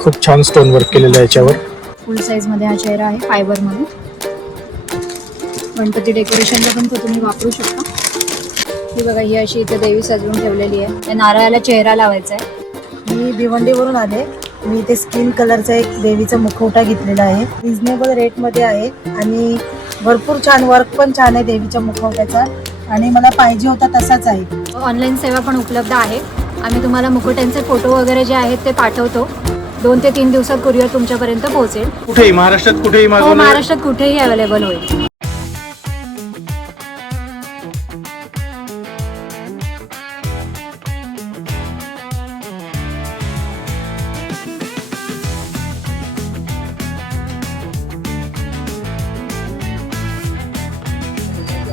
खूप छान stone work केलेलं आहे याच्यावर. फुल साईज मध्ये हा चेहरा आहे फायबर मध्ये. गणपती डेकोरेशनला पण तो तुम्ही वापरू शकता. ही बघा, ही अशी इथे देवी सजवून ठेवलेली आहे. या नारळाला चेहरा लावायचा आहे. मी भिवंडीवरून आले. मी इथे स्किन कलरचा एक देवीचा मुखवटा घेतलेला आहे. रिझनेबल रेटमध्ये आहे आणि भरपूर छान वर्क पण छान आहे देवीच्या मुखवट्याचा आणि मला पाहिजे होता तसाच आहे. ऑनलाईन सेवा पण उपलब्ध आहे. आम्ही तुम्हाला मुकुट्यांचे फोटो वगैरे जे आहेत ते पाठवतो. 2 ते 3 दिवसात कुरिअर तुमच्यापर्यंत पोहोचेल. कुठेही महाराष्ट्रात कुठेही हो, मागवलं महाराष्ट्रात कुठेही अवेलेबल होईल.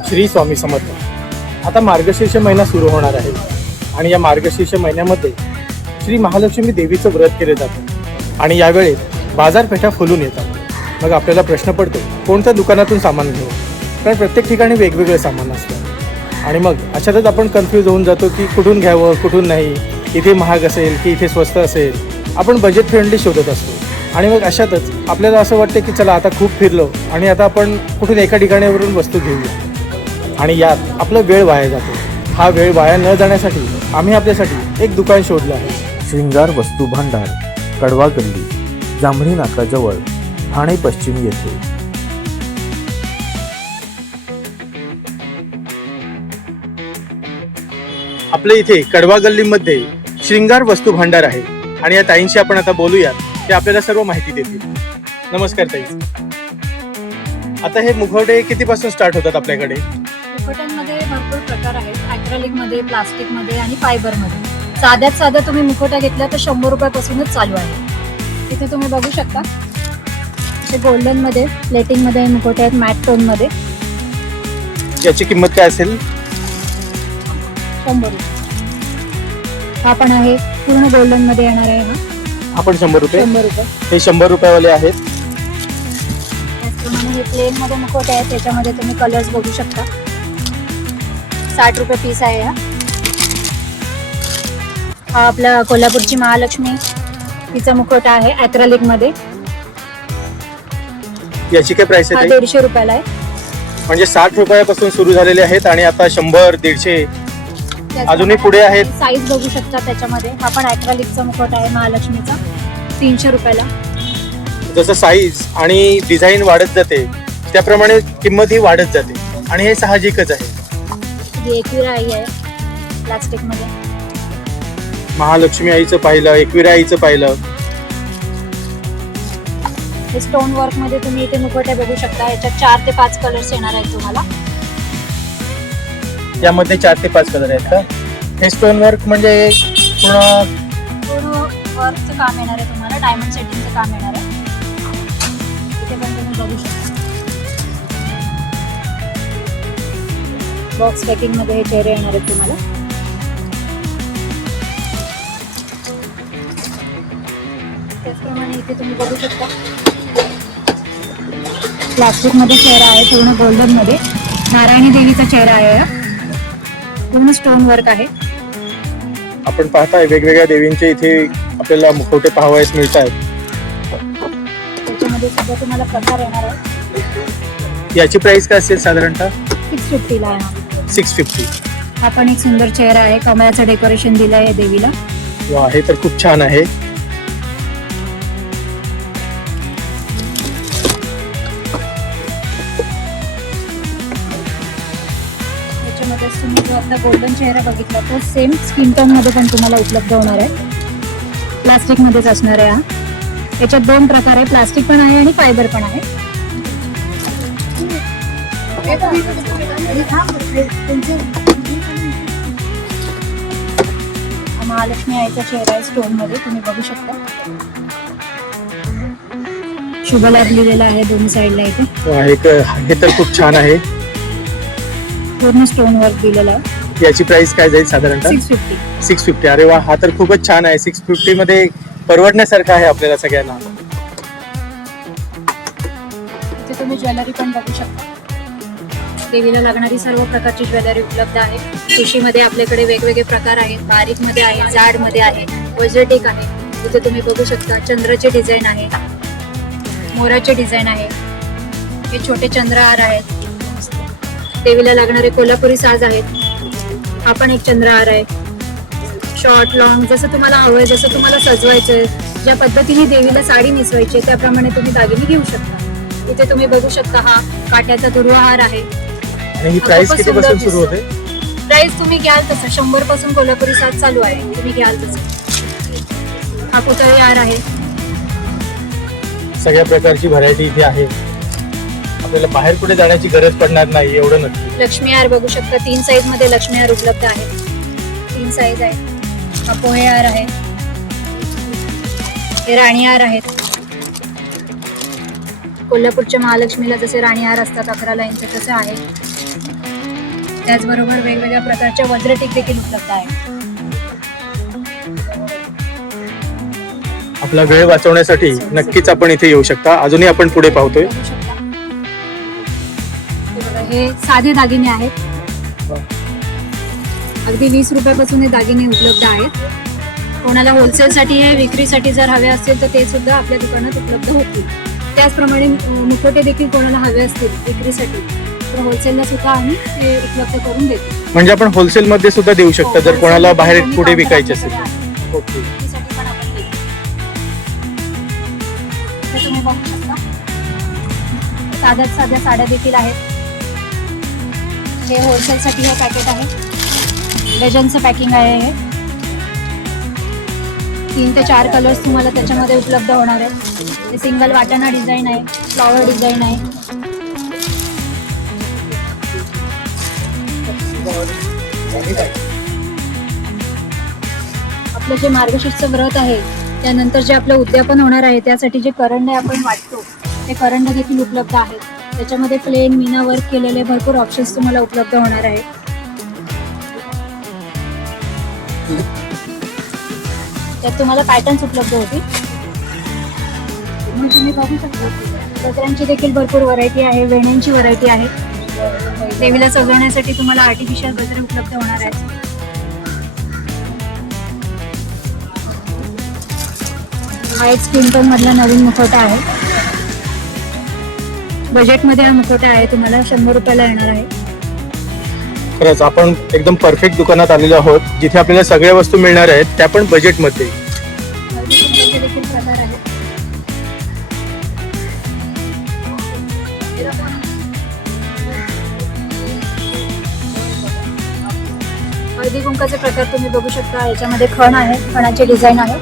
श्री स्वामी समर्थ. आता मार्गशीर्ष महिना सुरू होणार आहे आणि या मार्गशीर्ष महिन्यामध्ये श्री महालक्ष्मी देवीचं व्रत केले जातं आणि यावेळेस बाजारपेठा फुलून येतात. मग आपल्याला प्रश्न पडतो कोणत्या दुकानातून सामान घेऊ, कारण प्रत्येक ठिकाणी वेगवेगळे सामान असतं आणि मग अशातच आपण कन्फ्यूज होऊन जातो की कुठून घ्यावं कुठून नाही, इथे महाग असेल की इथे स्वस्त असेल. आपण बजेट फ्रेंडली शोधत असतो आणि मग अशातच आपल्याला असं वाटतं की चला आता खूप फिरलो आणि आता आपण कुठून एका ठिकाणावरून वस्तू घेऊया आणि यात आपला वेळ वाया जातो. हा वेळ वाया न जाण्यासाठी आम्ही आपल्यासाठी एक दुकान शोधलं आहे. श्रृंगार वस्तू भांडार, कडवा गल्ली, जांभळी नाकाजवळ, ठाणे पश्चिम येथे. आपल्या इथे कडवा गल्लीमध्ये श्रृंगार वस्तू भांडार आहे आणि या ताईंशी आपण आता बोलूया, ते आपल्याला सर्व माहिती देतील. नमस्कार ताई. आता हे मुखवटे कितीपासून स्टार्ट होतात आपल्याकडे? मुखवट्यांमध्ये भरपूर प्रकार आहेत. ॲक्रेलिक मध्ये, प्लास्टिक मध्ये आणि फायबर मध्ये. साध्यात साधा तुम्ही मुखवटा घेतला तर 100 रुपयापासूनच चालू आहे. इथे तुम्ही बघू शकता असे गोल्डन मध्ये, प्लेटिंग मध्ये मुखवटे आहेत, मॅट टोन मध्ये. याची किंमत काय असेल? 100 रुपये. हा पण आहे पूर्ण गोल्डन मध्ये येणार आहे. हा आपण 100 रुपये. 100 रुपये. हे 100 रुपयावाले आहेत. त्याचप्रमाणे हे प्लेन मध्ये मुखवटे आहेत, त्याच्यामध्ये तुम्ही कलर्स बघू शकता. 60 रुपये पीस आहे. हा आपला कोल्हापूरची महालक्ष्मी, तिचा मुखवटा आहे ॲक्रेलिक मध्ये. याची काय प्राइस हा आहे? 150 रुपयाला आहे. म्हणजे 60 रुपयापासून सुरू झालेले आहेत आणि आता 100, 150 अजूनही पुढे आहेत. साईज बघू शकता त्याच्यामध्ये. हा पण ॲक्रेलिकचा मुखवटा आहे महालक्ष्मीचा, 300 रुपयाला. जसं साईज आणि डिझाईन वाढत जाते त्याप्रमाणे किंमत ही वाढत जाते आणि हे साहजिकच आहे. ही एकविरा आई आहे प्लास्टिक मध्ये. महालक्ष्मी आईचं पाहिलं, एकविरा आईचं पाहिलं. हे स्टोन वर्क मध्ये तुम्ही इथे मुखवटे बघू शकता. याच्यात 4 ते 5 कलर्स येणार आहेत तुम्हाला. यामध्ये 4 ते 5 कलर आहेत का? हे स्टोन वर्क म्हणजे पूर्ण वर्कचं काम येणार आहे तुम्हाला. डायमंड सेटिंगचं काम येणार आहे. इथे पण तुम्ही बघू शकता. बॉक्स पॅकिंग मध्ये हे चेहरे येणार आहेत तुम्हाला. त्याचप्रमाणे इथे तुम्ही बघू शकता प्लास्टिक मध्ये चेहरा आहे, पूर्ण गोल्डन मध्ये. नारायणी देवीचा चेहरा आहे, पूर्ण स्टोन वर्क आहे. आपण पाहताय वेगवेगळ्या देवींचे इथे आपल्याला मुखवटे पाहावयास मिळत आहेत. त्याच्यामध्ये सुद्धा तुम्हाला प्रकार येणार आहे. याची प्राइस काय असेल साधारणतः? 650 ला आहे. 650. हा पण एक सुंदर चेहरा आहे. कमळाचं डेकोरेशन दिलं आहे देवीला. वा, हे तर खूप छान आहे. त्याच्यामध्ये तुम्ही जो आता गोल्डन चेहरा बघितला तो सेम स्किन टोन मध्ये पण तुम्हाला उपलब्ध होणार आहे. प्लास्टिक मध्येच असणार आहे. हा याच्यात 2 प्रकार आहे, प्लास्टिक पण आहे आणि फायबर पण आहे. महालक्ष्मी आईचा चेहरा आहे स्टोन मध्ये, तुम्ही बघू शकता. शुभ लाभ लिहिलेला आहे दोन्ही साईडला इथे. वा, हे तर खूप छान आहे. पूर्ण स्टोन वर्क दिलेला आहे. याची प्राइस काय जाईल साधारणतः? 650. 650. अरे वा, हा तर खूपच छान आहे. 650 मध्ये परवडण्यासारखं आहे आपल्याला सगळ्यांना. इथे तुम्ही ज्वेलरी पण बघू शकता. देवीला लागणारी सर्व प्रकारची ज्वेलरी उपलब्ध आहे. सुशीमध्ये आपल्याकडे वेगवेगळे प्रकार आहेत. बारीक मध्ये आहे, जाड मध्ये आहे, वजटिक आहे. इथे तुम्ही बघू शकता चंद्राचे डिझाईन आहे, मोराचे डिझाईन आहे, हे छोटे चंद्रहार आहेत, देवीला लागणारे कोल्हापुरी साज आहेत, हा पण एक चंद्रहार आहे. शॉर्ट लॉंग जसं तुम्हाला हवंय, जसं तुम्हाला सजवायचंय, ज्या पद्धतीने देवीला साडी नेसवायची त्याप्रमाणे तुम्ही दागिने घेऊ शकता. इथे तुम्ही बघू शकता हा काट्याचा दुर्वाहार आहे. आणि ही प्राइस खूपच कितीपासून सुंदर सुरू होते? प्राइस तुम्ही घ्याल तसं 100 पासून कोल्हापुरी साज चालू आहे, तुम्ही घ्याल तसं. हा पुतळी हार आहे. सगळ्या प्रकारची व्हरायटी इथे आहे. आपल्याला बाहेर कुठे जाण्याची गरज पडणार नाही एवढं नक्की. लक्ष्मी हार बघू शकता, 3 साईज मध्ये लक्ष्मी हार उपलब्ध आहे. 3 साईज आहे. हा पोहे हार आहे, हे राणी हार आहेत. कोल्हापूरच्या महालक्ष्मीला जसे राणी हार असतात 11 लाईनचे तसे आहे. त्याचबरोबर वेगवेगळ्या प्रकारच्या वज्रटीक देखील उपलब्ध आहे. आपला वेळ वाचवण्यासाठी नक्कीच आपण इथे येऊ शकता. अजूनही आपण पुढे पाहतोय. बघू शकता. हे बघा, हे साधे दागिने आहेत. अगदी 20 रुपयापासून हे दागिने उपलब्ध आहेत. कोणाला होलसेलसाठी हे विक्रीसाठी जर हवे असतील तर ते सुद्धा आपल्या दुकानात उपलब्ध होतील. त्याचप्रमाणे मुखवटे देखील कोणाला हवे असतील विक्रीसाठी तर होलसेलला सुद्धा आम्ही हे उपलब्ध करून देतो. म्हणजे आपण होलसेल मध्ये सुद्धा देऊ शकता जर कोणाला बाहेर कमी पुढे काउंटर विकायचे असेल. आपल्याकडे आहे. ओके. विक्रीसाठी पण आपण देतो. इथे तुम्ही बघू शकता साध्या साड्या देखील आहेत. हे होलसेलसाठी हे पॅकेट आहे. डझनचं पॅकिंग आहे हे. 3 ते 4 कलर्स तुम्हाला त्याच्यामध्ये उपलब्ध होणार आहेत. हे सिंगल वाटाणा डिझाईन आहे, फ्लॉवर डिझाईन आहे. आपलं जे मार्गशीर्ष व्रत आहे त्यानंतर जे आपलं उद्यापन होणार आहे त्यासाठी जे करंडे आपण वाटतो ते करंडे देखील उपलब्ध आहेत. त्याच्यामध्ये प्लेन मीना वर्क केलेले भरपूर ऑप्शन्स तुम्हाला उपलब्ध होणार आहेत. त्यात तुम्हाला पॅटर्न्स उपलब्ध होतील. मग तुम्ही बघू शकता गजऱ्यांची देखील भरपूर व्हरायटी आहे, वेण्यांची व्हरायटी आहे. देवीला सजवण्यासाठी तुम्हाला आर्टिफिशियल गजरे उपलब्ध होणार आहेत. हा एक स्किन टोन मधला नवीन मुखवटा आहे. बजेटमध्ये हा मुखवटा आहे, तुम्हाला 100 रुपयाला येणार आहे. खरंच आपण एकदम परफेक्ट दुकानात आलेलो आहोत जिथे आपल्याला सगळ्या वस्तू मिळणार आहेत त्या पण बजेटमध्ये. हळदीकुंकवाचे देखील प्रकार आहेत. हळदी कुंकाचे प्रकार तुम्ही बघू शकता. याच्यामध्ये खण आहे, खणाचे डिझाईन आहे,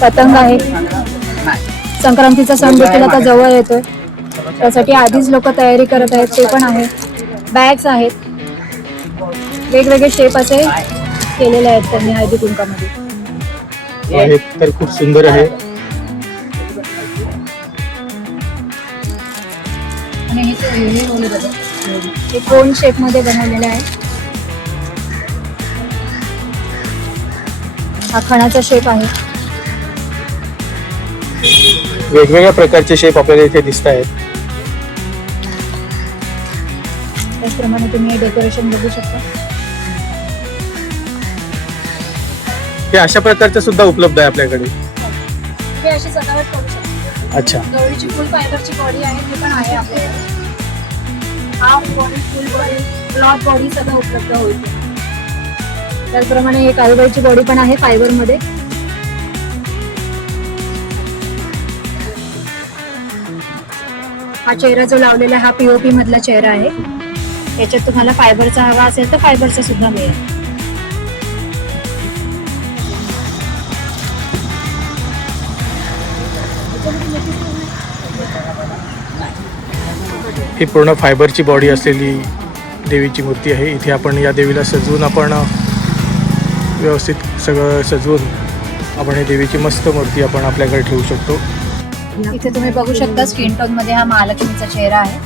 पतंग आहे. संक्रांतीचा सण देखील आता जवळ येतोय त्यासाठी आधीच लोक तयारी करत आहेत, ते पण आहे. बॅग्स आहेत, वेगवेगळे शेप असे केलेले आहेत त्यांनी हळदी कुंकामध्ये. आहेत तर खूप सुंदर आहे. आणि हे कोन शेप मध्ये बनवलेले आहे. हा खणाचा शेप आहे. वेगवेगळ्या प्रकारचे शेप आपल्याला इथे दिसत आहेत. त्याचप्रमाणे तुम्ही हे डेकोरेशन बघू शकता. हे अशा प्रकारचे सुद्धा उपलब्ध आहे आपल्याकडे. हे अशी सजावट करू शकता. अच्छा. गवळीची फुल फायबरची बॉडी आहे, ते पण आहे आपल्याकडे. हाफ बॉडी, फुल बॉडी, क्लॉथ बॉडी सगळं उपलब्ध होईल. त्याचप्रमाणे हे काळूबाईची बॉडी पण आहे फायबर मध्ये. हा चेहरा जो लावलेला आहे हा पीओपी मधला चेहरा आहे. याच्यात तुम्हाला फायबरचा हवा असेल तर फायबरचा सुद्धा मिळेल. ही पूर्ण फायबरची बॉडी असलेली देवीची मूर्ती आहे. इथे आपण या देवीला सजवून आपण व्यवस्थित सगळं सजवून आपण ही देवीची मस्त मूर्ती आपण आपल्याकडे ठेवू शकतो. इथे तुम्ही बघू शकता स्किन टोन मध्ये हा महालक्ष्मीचा चेहरा आहे.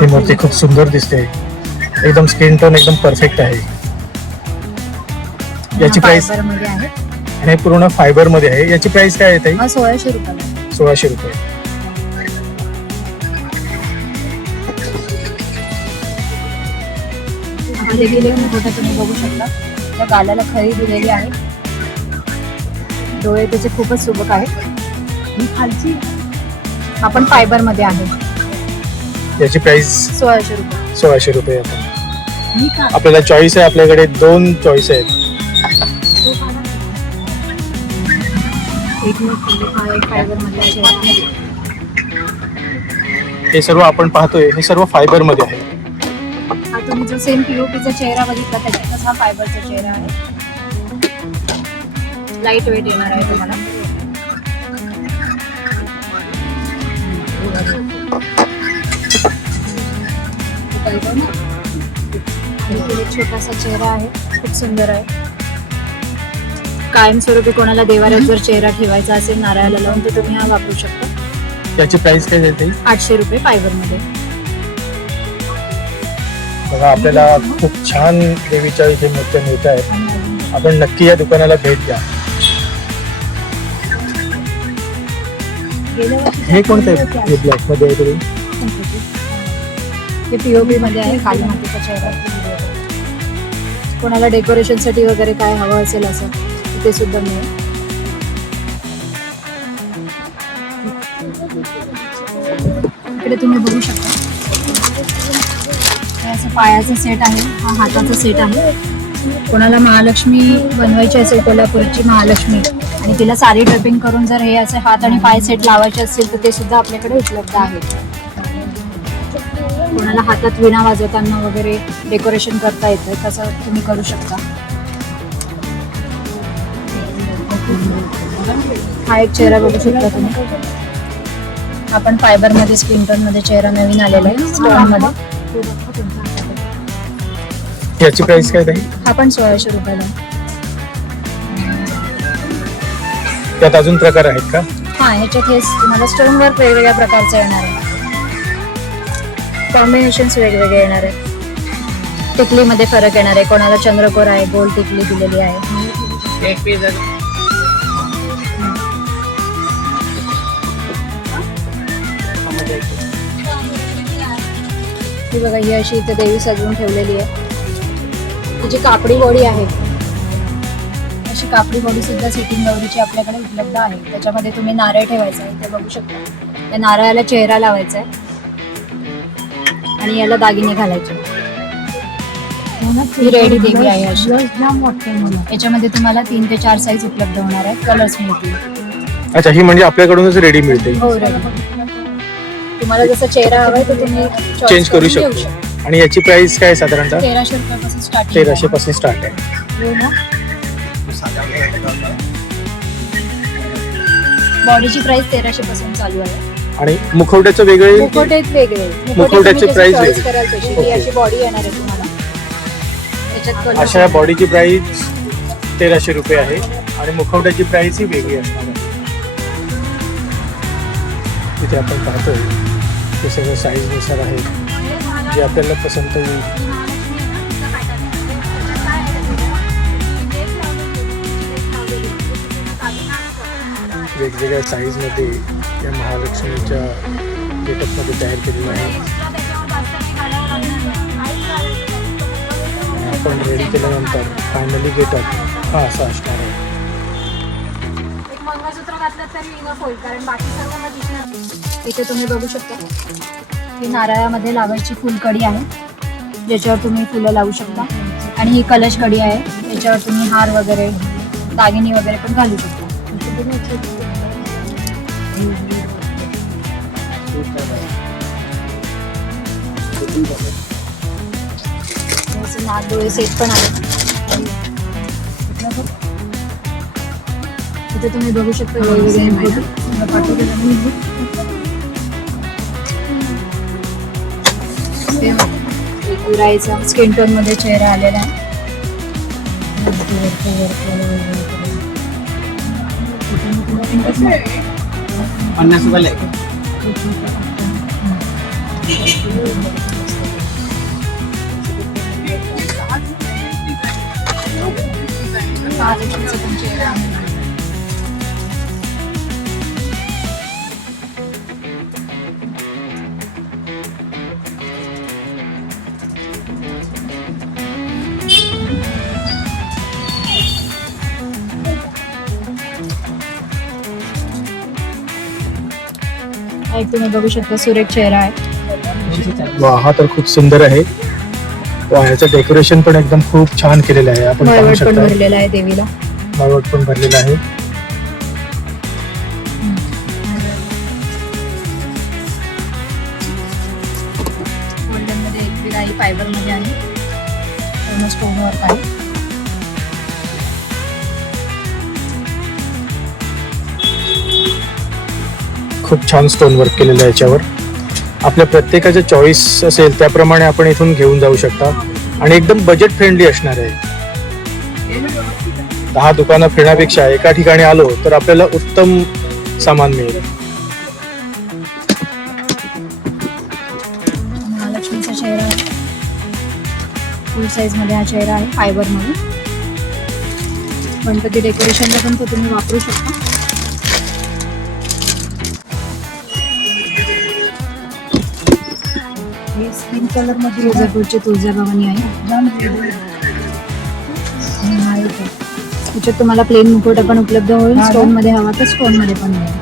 ही मूर्ती खूप सुंदर दिसते. एकदम स्किन टोन एकदम परफेक्ट आहे. याची प्राइस फायबर मध्ये आहे. आणि पूर्ण फायबर मध्ये आहे. याची प्राइस काय आहे ताई? हा 1600 रुपये. 1600 रुपये. हा देखील एक मुखवटा तुम्ही बघू शकता. त्या गालाला खरी दिलेली आहे. डोळे त्याचे खूपच सुबक आहेत. ही खालची आपण फायबर मध्ये आहे. याची प्राइस 1600 रुपये. 1600 रुपये आहे. ही का आपल्याला चॉईस आहे, आपल्याकडे 2 चॉईस आहेत. एक मिनिट, हा एक फायबर मध्ये आहे. हे सर्व आपण पाहतोय हे सर्व फायबर मध्ये आहे. हा तुम्ही जो सेम पीओपीचा चेहरा बघितला त्याच्यातच हा फायबरचा चेहरा आहे. लाईट वेट येणार आहे तुम्हाला. देखील एक छोटासा चेहरा आहे. खूप सुंदर आहे. कायमस्वरूपी कोणाला देवाऱ्यात जर चेहरा ठेवायचा असेल नारळाला लावून तर तुम्ही हा वापरू शकता. याची प्राइस काय देते? 800 रुपये फायबर मध्ये. बघा, आपल्याला खूप छान देवीच्या इथे मूर्त्या मिळत आहेत. आपण नक्की या दुकानाला भेट द्या. हे कोणतं आहे? हे ब्लॅक मध्ये आहे तरी. हे पीओपी मध्ये आहे. काली मातीचा चेहरा. कोणाला डेकोरेशन साठी वगैरे काय हवं असेल असं ते सुद्धा मिळेल. इकडे तुम्ही बघू शकता हे असं पायाचा सेट आहे. हा हाताचा सेट आहे. कोणाला महालक्ष्मी बनवायची असेल, कोल्हापूरची महालक्ष्मी, आणि तिला साडी ड्रेपिंग करून जर हे असे हात आणि पाय सेट लावायचे असतील तर ते सुद्धा आपल्याकडे उपलब्ध आहेत. कोणाला हातात विणा वाजवताना वगैरे डेकोरेशन करता येतं तसं तुम्ही करू शकता. हा एक चेहरा बघू शकता तुम्ही. आपण फायबर मध्ये स्किन टोन मध्ये चेहरा नवीन आलेला आहे स्टोन मध्ये. याची प्राइस काय आहे? हा पण 1600 रुपयाला. त्यात अजून प्रकार आहेत का? हा, ह्याच्यात हे तुम्हाला स्टोन वर्क वेगवेगळ्या प्रकारचं येणार आहे. कॉम्बिनेशन्स वेगवेगळे येणार आहेत. टिकलीमध्ये फरक येणार आहे. कोणाला चंद्रकोर आहे, गोल टिकली दिलेली आहे. एक पीस ही बघा, ही अशी इथे देवी सजवून ठेवलेली आहे. तिची कापडी बॉडी आहे. अशी कापडी बॉडी सुद्धा सिटिंग गौरीची आपल्याकडे उपलब्ध आहे. त्याच्यामध्ये तुम्ही नारळ ठेवायचा आहे ते बघू शकता. त्या नारळाला चेहरा लावायचा आहे आणि याला दागिने घालायचे. ही रेडी देवी आहे अशी. याच्यामध्ये तुम्हाला 3 ते 4 साईज उपलब्ध होणार आहेत. कलर्स मिळतील. अच्छा, ही म्हणजे आपल्याकडूनच रेडी मिळते. हो, रेडी. तुम्हाला जसा चेहरा हवाय तर तुम्ही choice चेंज करू करून घेऊ शकतो. आणि याची प्राइस काय साधारणतः? 1300 रुपयापासून स्टार्ट. 1300 पासून स्टार्ट आहे. बॉडीची प्राइस 1300 पासून चालू आहे. आणि मुखवट्याचं वेगळे? मुखवटे वेगळे. मुखवट्याची प्राइस चॉईस वेगळी. कराल तशी. ही अशी बॉडी येणार आहे तुम्हाला. याच्यात कलर अशा बॉडीची प्राइस 1300 रुपये आहे आणि मुखवट्याची प्राइस ही वेगळी असणार आहे. तिथे आपण पाहतोय ते सगळं साईजनुसार आहे, जे आपल्याला पसंत होईल. वेगवेगळ्या साईजमध्ये या महालक्ष्मीच्या गेटअपमध्ये तयार केलेलं आहे. आपण रेडी केल्यानंतर फायनली गेटअप हा असा असणार आहे. एक मंगळसूत्र घातलं तरी इनफ होईल, कारण बाकी सर्व न दिसणार. इथे तुम्ही बघू शकता ही नारळामध्ये लावायची फुलकडी आहे, ज्याच्यावर तुम्ही फुलं लावू शकता. आणि ही कलश कडी आहे, याच्यावर तुम्ही हार वगैरे दागिने वगैरे पण घालू शकता. नाक डोळे सेट पण आहे. इथे तुम्ही बघू शकता वेगवेगळे गुराईचा स्किन टोन मध्ये चेहरा आलेला आहे. पन्नास रुपये चेहरा आहे. हा एक तुम्ही बघू शकता सुरेख चेहरा आहे. 240. वा, हा तर खूप सुंदर आहे. वा, ह्याचं डेकोरेशन पण एकदम खूप छान केलेलं आहे. आपण पाहू मळवट पण शकता भरलेला आहे देवीला. मळवट पण भरलेलं आहे. गोल्डन मध्ये एक बिराई फायबर मध्ये आहे. पूर्ण स्टोन वर्क आहे. खूप छान स्टोन वर्क केलेलं आहे याच्यावर. आपल्या प्रत्येकाच्या चॉईस असेल त्याप्रमाणे आपण इथून घेऊन जाऊ शकता आणि एकदम बजेट फ्रेंडली असणार आहे. 10 दुकानं फिरण्यापेक्षा एका ठिकाणी आलो तर आपल्याला उत्तम सामान मिळेल. महालक्ष्मीचा चेहरा आहे. फुल साईज मध्ये हा चेहरा आहे फायबर मध्ये. गणपती डेकोरेशनला पण तो तुम्ही वापरू शकता. हे स्किन कलर मध्ये तुळजापूरची तुळजाभवानी आहे. त्याच्यात तुम्हाला प्लेन मुखवटा पण उपलब्ध होईल. हा ना? स्टोन मध्ये हवा तर स्टोन मध्ये पण मिळेल.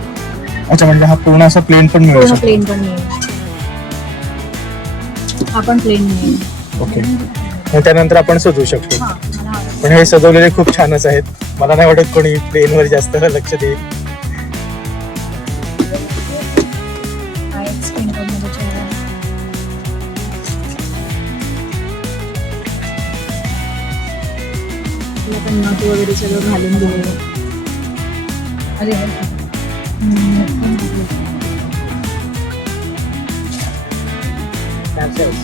अच्छा, म्हणजे हा पूर्ण असा प्लेन पण मिळू पूर्ण शकतो. प्लेन पण मिळेल. हा पण प्लेन मिळेल. ओके, आणि त्यानंतर आपण सजवू शकतो. हा मला हवं. पण हे सजवलेले खूप छानच आहेत. मला नाही वाटत कोणी प्लेनवर जास्त लक्ष देईल. हा एक स्किन टोन मध्ये चेहरा आहे. तिला पण नथ वगैरे सगळं घालून दिलेलं आहे. Capsules.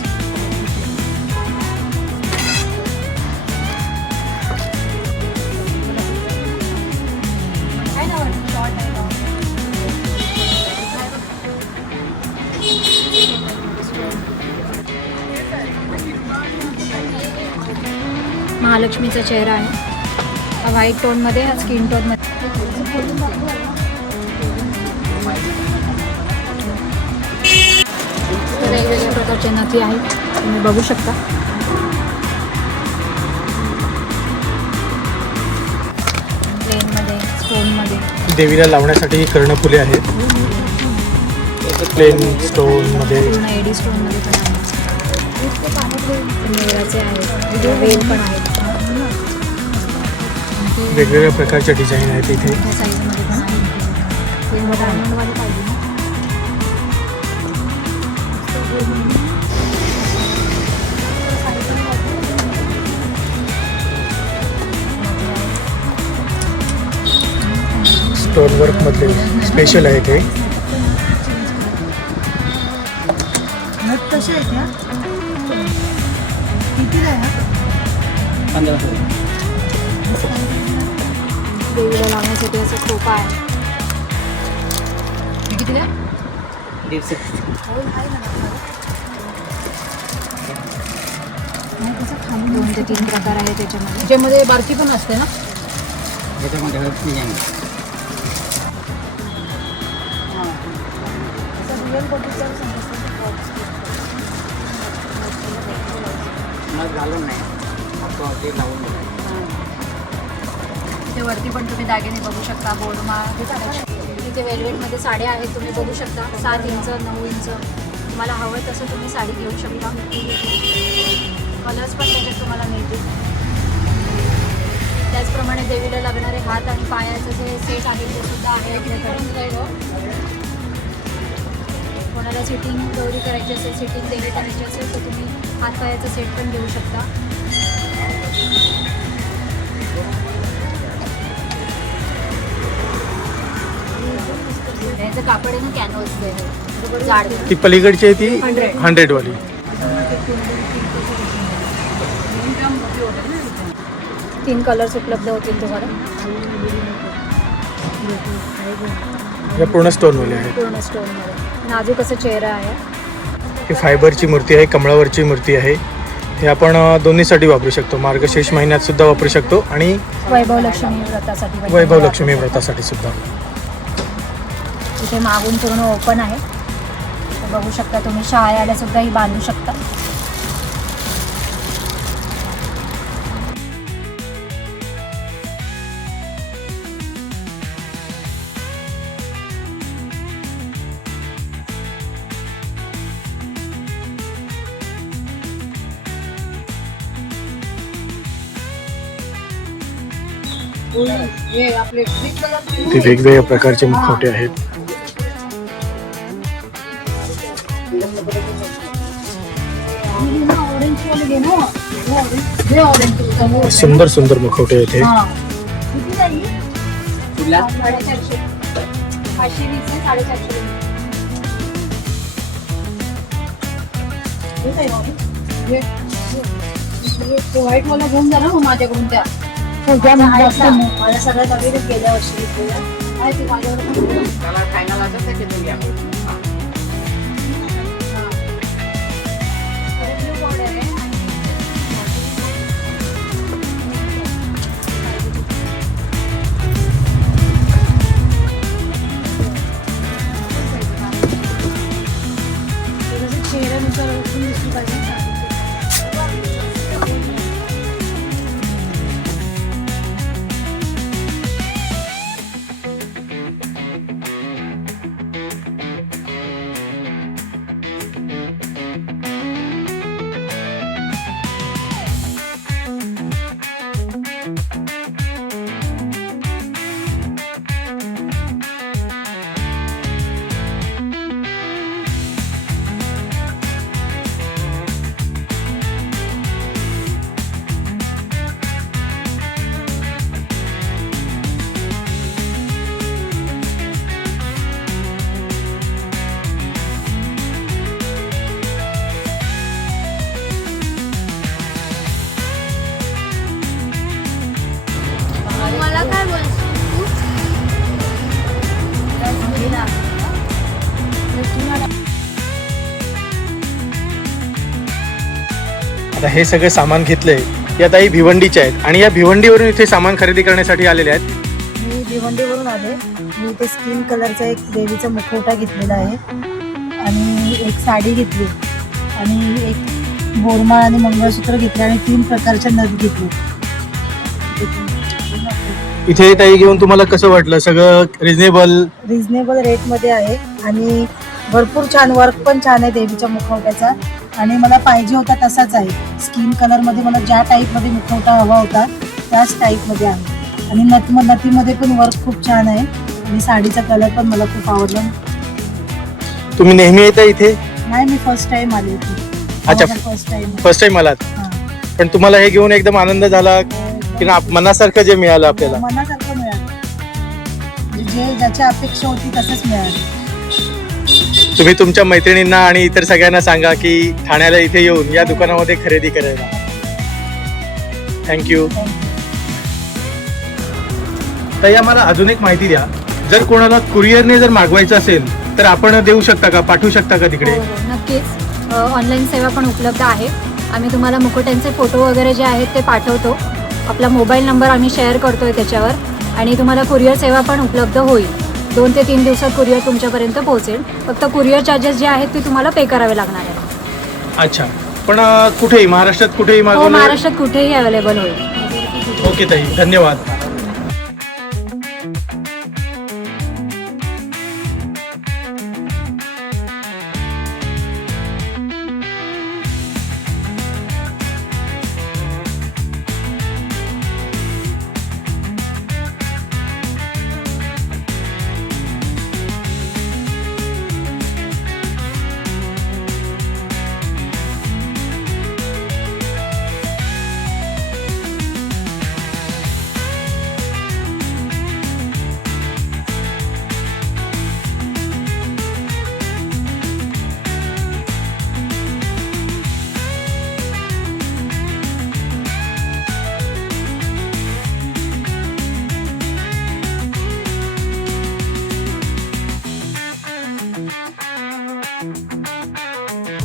महालक्ष्मीचा चेहरा आहे. हा व्हाईट टोन मध्ये, हा स्किन टोन मध्ये. वेगवेगळ्या प्रकारच्या नथी आहेत, तुम्ही बघू शकता. प्लेन मध्ये, स्टोन मध्ये. देवीला लावण्यासाठी ही कर्णफुले आहेत. प्लेन स्टोन मध्ये. पूर्ण एडी स्टोन मध्ये पण आहे. मोराचे आहेत, वेल पण आहेत. वेगवेगळ्या प्रकारच्या डिझाईन आहेत इथे. मोठ्या साईज मध्ये पण आहे. ते डायमंड वाले पाहिजे ना. स्टोन वर्क मधले स्पेशल आहे ते. नथ कशा आहेत ह्या? कितीला आहे हा? 1500. देवीला लावण्यासाठी असा खोपा आहे. कितीला? 150. दोन ते तीन प्रकार आहे त्याच्यामध्ये. त्याच्यामध्ये बारकी पण असते ना. त्याच्यामध्ये हळद डिझाईन. मग घालून नाही फक्त ते लावून तिथे वरती पण तुम्ही दागिने बघू शकता. बोर्डमाळ. तिथे वेलवेटमध्ये साड्या आहेत, तुम्ही बघू शकता. 7 इंच 9 इंच तुम्हाला हवं तसं तुम्ही साडी घेऊ शकता. कलर्स पण त्याच्यात तुम्हाला मिळतील. त्याचप्रमाणे देवीला लागणारे हात आणि पायाचं जे सेट आहे ते सुद्धा आहे आपल्याकडे. कोणाला सिटिंग गौरी करायची असेल, सिटिंग देवी करायची असेल तर तुम्ही हात पायाचं सेट पण घेऊ शकता. याचं कापड आहे ना कॅनव्हासचं आहे, जाड. ती पलीकडची आहे ती 100 100 वाली. 3 कलर्स उपलब्ध होतील तुम्हाला. या पूर्ण स्टोन वाले आहेत. पूर्ण स्टोनमध्ये नाजूक असं चेहरा आहे. ही फायबरची मूर्ती आहे, कमळावरची मूर्ती आहे. हे आपण दोन्हीसाठी वापरू शकतो. मार्गशीर्ष महिन्यात सुद्धा वापरू शकतो आणि वैभव लक्ष्मी व्रतासाठी पण वैभव लक्ष्मी व्रतासाठी सुद्धा. इथे मागून पूर्ण ओपन आहे, तर बघू शकता तुम्ही. शहाळ्याला सुद्धा ही बांधू शकता. हे आपले green color ते वेगवेगळ्या प्रकारचे मुखवटे आहेत. ऑरेंज वाले घे ना. हे ऑरेंज सुंदर सुंदर मुखवटे आहेत हे. किती नाही तुला 450 520 आहे 450. व्हाईट वाला घेऊन जा ना मग माझ्याकडून त्या मला सगळ्यात अगोदर गेल्या वर्षी घेतलेल्या. आहे ते माझ्याकडे. मला फायनल असं ते घेऊन या. चेहऱ्यानुसार ओळखून दिसली पाहिजे. मला काय आता हे सगळे सामान घेतलंय या ताई भिवंडीचे आहेत आणि या भिवंडीवरून इथे सामान खरेदी करण्यासाठी आलेले आहेत. मी भिवंडीवरून आले. मी इथे स्किन कलरचा एक देवीचा मुखवटा घेतलेला आहे आणि एक साडी घेतली आणि एक बोरमाळ आणि मंगळसूत्र घेतले आणि 3 प्रकारच्या नथ घेतले. इथे ताई घेऊन तुम्हाला कसं वाटलं? सगळं रिझनेबल रेटमध्ये आहे आणि भरपूर छान वर्क पण छान आहे देवीच्या मुखवट्याचा आणि मला पाहिजे होता तसाच आहे. स्किन कलरमध्ये मला ज्या टाईपमध्ये मुखवटा हवा होता त्याच टाईपमध्ये आहे आणि नथीमध्ये पण वर्क खूप छान आहे आणि साडीचा कलर पण मला खूप आवडला. तुम्ही नेहमी येता इथे? नाही, मी फर्स्ट टाइम आले होते. अच्छा, फर्स्ट टाइम आलात. पण तुम्हाला हे घेऊन एकदम आनंद झाला की मनासारखं जे मिळालं आपल्याला? मनासारखं मिळालं. जे ज्याची अपेक्षा होती तसंच मिळालं. तुम्ही तुमच्या मैत्रिणींना आणि इतर सगळ्यांना सांगा की ठाण्याला इथे येऊन या दुकानामध्ये खरेदी करायला. थँक्यू. ताई आम्हाला अजून एक माहिती द्या. जर कोणाला कुरिअरने जर मागवायचं असेल तर आपण देऊ शकता का, पाठवू शकता का तिकडे? नक्कीच ऑनलाईन सेवा पण उपलब्ध आहे. आम्ही तुम्हाला मुकुट्यांचे फोटो वगैरे जे आहेत ते पाठवतो. आपला मोबाईल नंबर आम्ही शेअर करतोय त्याच्यावर आणि तुम्हाला कुरिअर सेवा पण उपलब्ध होईल. 2 ते 3 दिवसात कुरिअर तुमच्यापर्यंत पोहोचेल. फक्त कुरिअर चार्जेस जे आहेत ते तुम्हाला पे करावे लागणार आहेत. अच्छा, पण कुठेही महाराष्ट्रात कुठेही हो, मागवलं? महाराष्ट्रात कुठेही अवेलेबल होईल. ओके ताई, धन्यवाद.